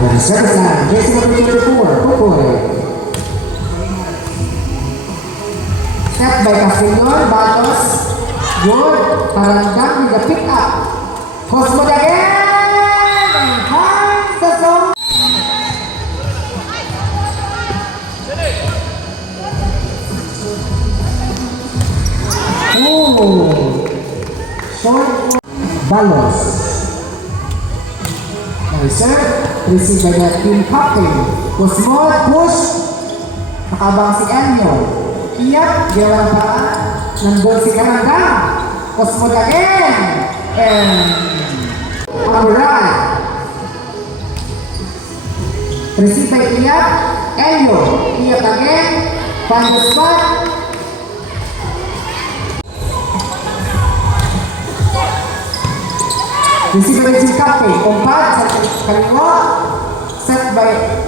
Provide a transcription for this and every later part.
Service line, jersey number 24, Pupoy. Set by Castellon, Batos. Good. Parandang with the pick up. Cosmo again! And finds the zone. Oh! Short Balos. Sir, received by the team captain. Cosmo, push. Nakabang si Enyo. Iyak, gawang pa. Nandun si Karandang. Cosmo again. And alright. Received by Iyak. Enyo. Iyak again. Find the spot. Received by the captain, Kompad sa kaliwa,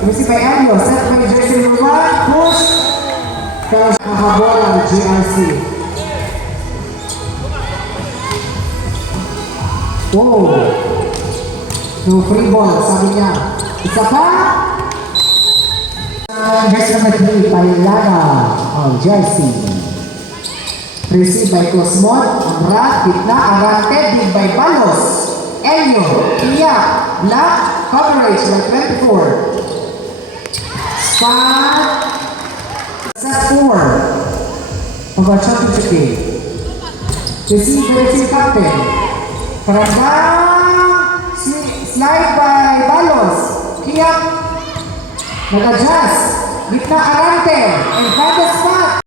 received by Enyo, set by jersey number 1, push, kaya nakabola, GRC. Oh, no free ball, sabi niya. Isa pa, jersey number 3, Pailaga, jersey. Received by Cosmod, Amrat, Gitna, Arante, big by Balos. Enyo, Iya, Black, coverage like 24. Spot, set 4. Over championship game. Receive by the captain. Parandang, slide by Balos. Kiyak, nag-adjust. Gitna Arante, and find the spot.